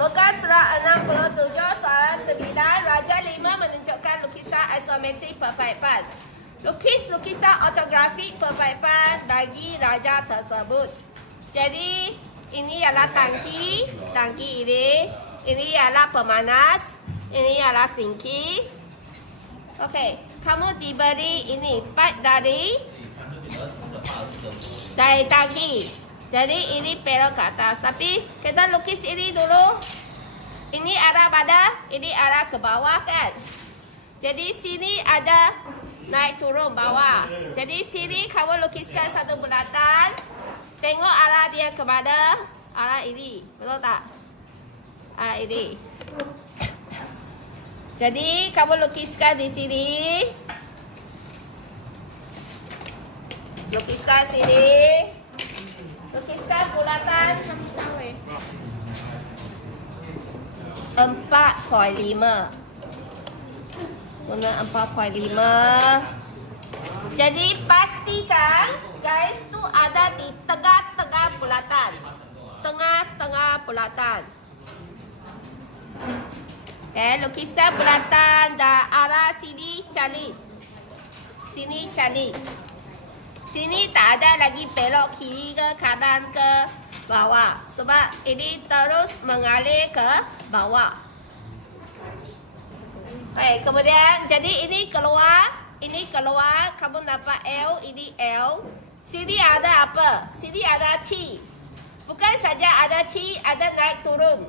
Muka surat 67 soalan 9. Raja 5 menunjukkan lukisan isometrik perfaipan. Lukis lukisan ortografik perfaipan bagi raja tersebut. Jadi ini ialah tangki. Tangki ini ialah pemanas. Ini ialah sinki. Okey, kamu diberi ini pipe dari tangki. Jadi ini pelok ke atas. Tapi kita lukis ini dulu. Ini arah pada, ini arah ke bawah kan. Jadi sini ada naik turun bawah. Jadi sini kamu lukiskan satu bulatan. Tengok arah dia ke mana? Arah ini. Betul tak? Arah ini. Jadi kamu lukiskan di sini. Lukiskan sini. Lukiskan bulatan 4.5. Guna 4.5. Jadi pastikan guys tu ada di tengah-tengah bulatan. Tengah-tengah bulatan. Okay, lukiskan bulatan dan arah sini cari. Sini cari. Sini tak ada lagi belok kiri ke kanan ke bawah. Sebab ini terus mengalir ke bawah. Okay, kemudian jadi ini keluar. Ini keluar. Kamu nampak L. Ini L. Sini ada apa? Sini ada T. Bukan saja ada T. Ada naik turun.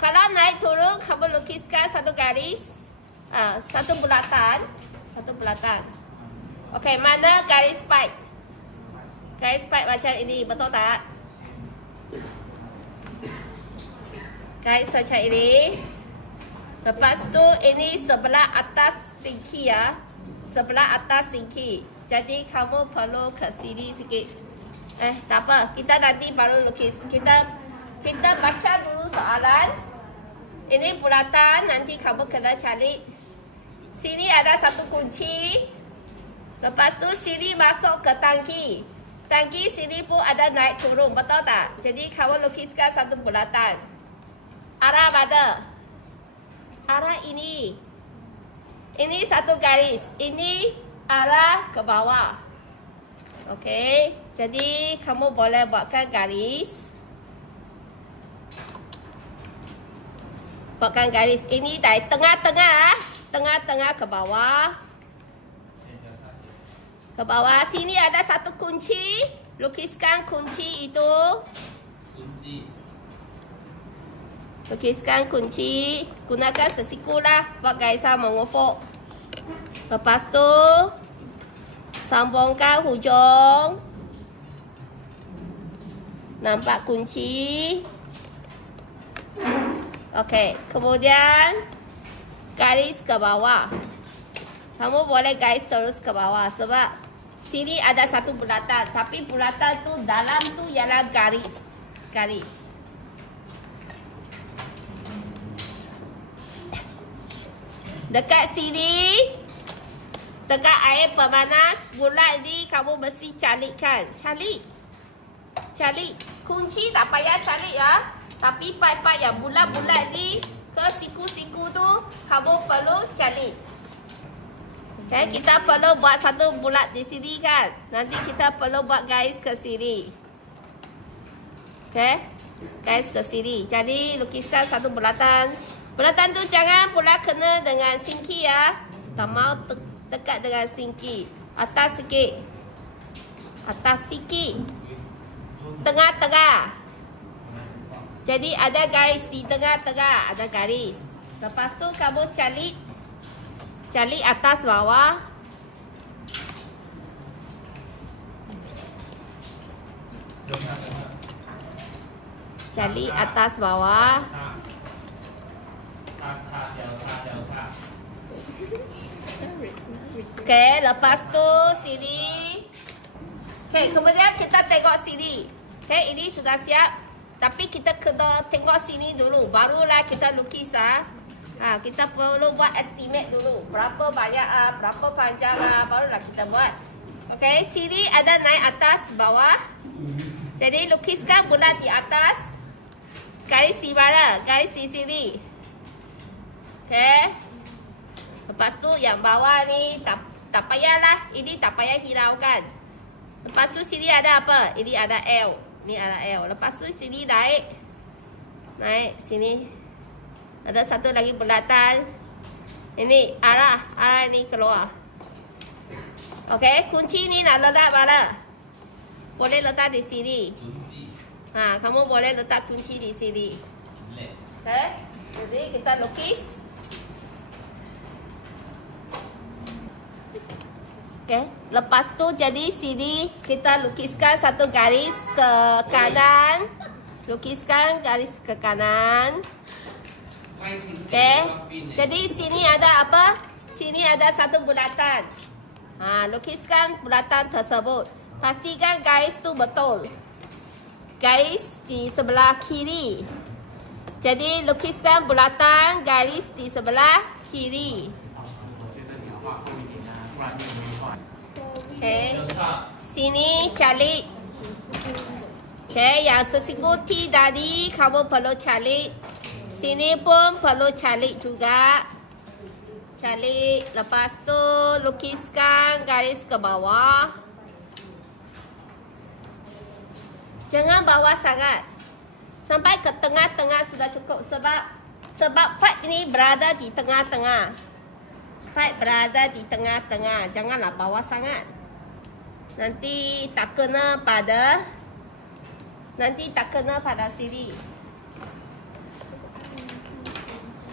Kalau naik turun, kamu lukiskan satu garis. Satu bulatan. Satu bulatan. Okey, mana garis pipe? Garis pipe macam ini, betul tak? Garis macam ini. Lepas tu ini sebelah atas sinki ya. Sebelah atas sinki. Jadi kamu perlu ke sini sikit. Tak apa, kita nanti baru lukis. Kita baca dulu soalan. Ini bulatan, nanti kamu kena cari. Sini ada satu kunci. Lepas tu sini masuk ke tangki. Tangki sini pun ada naik turun, betul tak? Jadi kamu lukiskan satu bulatan. Arah mana? Arah ini. Ini satu garis. Ini arah ke bawah. Okey. Jadi kamu boleh buatkan garis. Buatkan garis ini dari tengah-tengah. Tengah-tengah ke bawah. Ke bawah sini ada satu kunci. Lukiskan kunci itu. Lukiskan kunci. Gunakan sesiku lah buat garisan mengufuk. Lepas tu sambungkan hujung. Nampak kunci. Okey, kemudian garis ke bawah. Kamu boleh garis terus ke bawah sebab sini ada satu bulatan. Tapi bulatan tu dalam tu ialah garis. Garis. Dekat sini, dekat air pemanas, bulat ni kamu mesti carikan. Cari. Kunci tak payah cari ya. Tapi pipe-pipe yang bulat-bulat ni, ke siku-siku tu, kamu perlu cari. Okay, kita perlu buat satu bulat di sini kan. Nanti kita perlu buat garis ke sini. Okay, garis ke sini. Jadi lukiskan satu bulatan. Bulatan tu jangan pula kena dengan sinki ya. Tak mau dekat dengan sinki. Atas sikit. Atas sikit. Tengah-tengah. Jadi ada garis di tengah-tengah. Ada garis. Lepas tu kamu cari atas bawah. Cari atas bawah. Okey, lepas tu sini. Okey, kemudian kita tengok sini. Okey, ini sudah siap. Tapi kita kena tengok sini dulu. Barulah kita lukis kita perlu buat estimate dulu. Berapa banyak berapa panjang barulah kita buat. Okey, sini ada naik atas bawah. Jadi lukiskan bulat di atas. garis di mana? Garis di sini. Okey. Lepas tu yang bawah ni tak payahlah. Ini tak payah hiraukan. Lepas tu sini ada apa? Ini ada L. Ni ada L. Lepas tu sini naik. Naik sini. Ada satu lagi bulatan. Ini arah ni keluar. Okey, kunci ni nak letak mana? Boleh letak di sini. Ha, kamu boleh letak kunci di sini. Okey. Jadi kita lukis. Okey, lepas tu jadi sini kita lukiskan satu garis ke kanan. Lukiskan garis ke kanan. Okey. Jadi sini ada apa? Sini ada satu bulatan. Ha, lukiskan bulatan tersebut. Pastikan garis tu betul. Garis di sebelah kiri. Jadi lukiskan bulatan garis di sebelah kiri. Okey. Sini cari. Okey, yang sesiku T tadi kamu perlu cari. Sini pun perlu cari juga. Cari. Lepas tu lukiskan garis ke bawah. Jangan bawah sangat. Sampai ke tengah-tengah sudah cukup. Sebab part ini berada di tengah-tengah. Part berada di tengah-tengah. Janganlah bawah sangat. Nanti tak kena pada sini.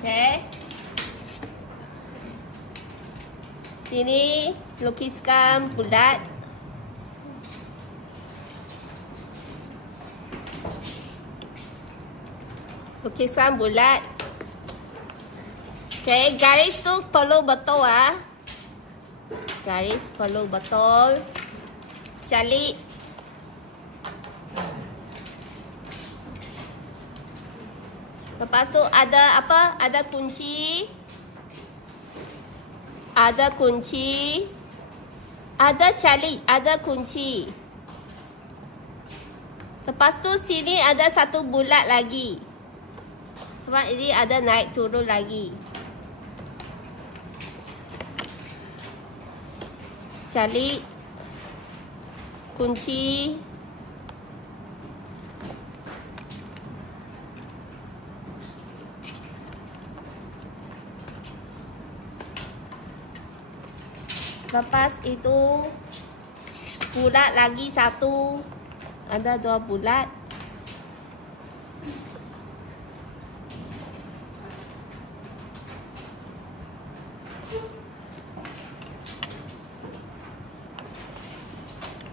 Okey. Sini lukiskan bulat. Lukiskan bulat. Okey, garis tu perlu betul ah. Garis perlu betul. Cari. Lepas tu ada apa? Ada kunci. Ada kunci. Ada cari, ada kunci. Lepas tu sini ada satu bulat lagi. Sebab ini ada naik turun lagi. Cari kunci. Lepas itu bulat lagi satu. Ada dua bulat.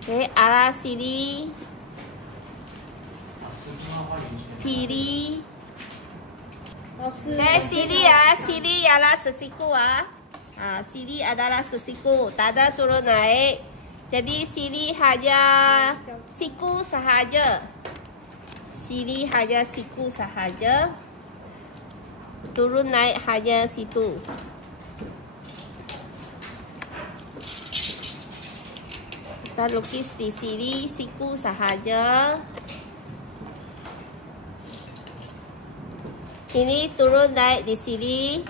Okey, arah sini. Kiri. Sini ya, sini ialah sesiku ah. Ha, sini adalah sesiku, tak ada turun naik. Jadi sini hanya siku sahaja. Sini hanya siku sahaja. Turun naik hanya situ. Kita lukis di sini siku sahaja. Ini turun naik di sini.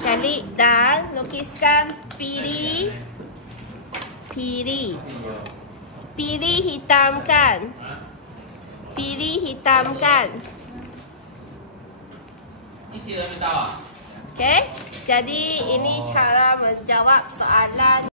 Cari dan lukiskan pilih hitamkan. Okey, jadi ini cara menjawab soalan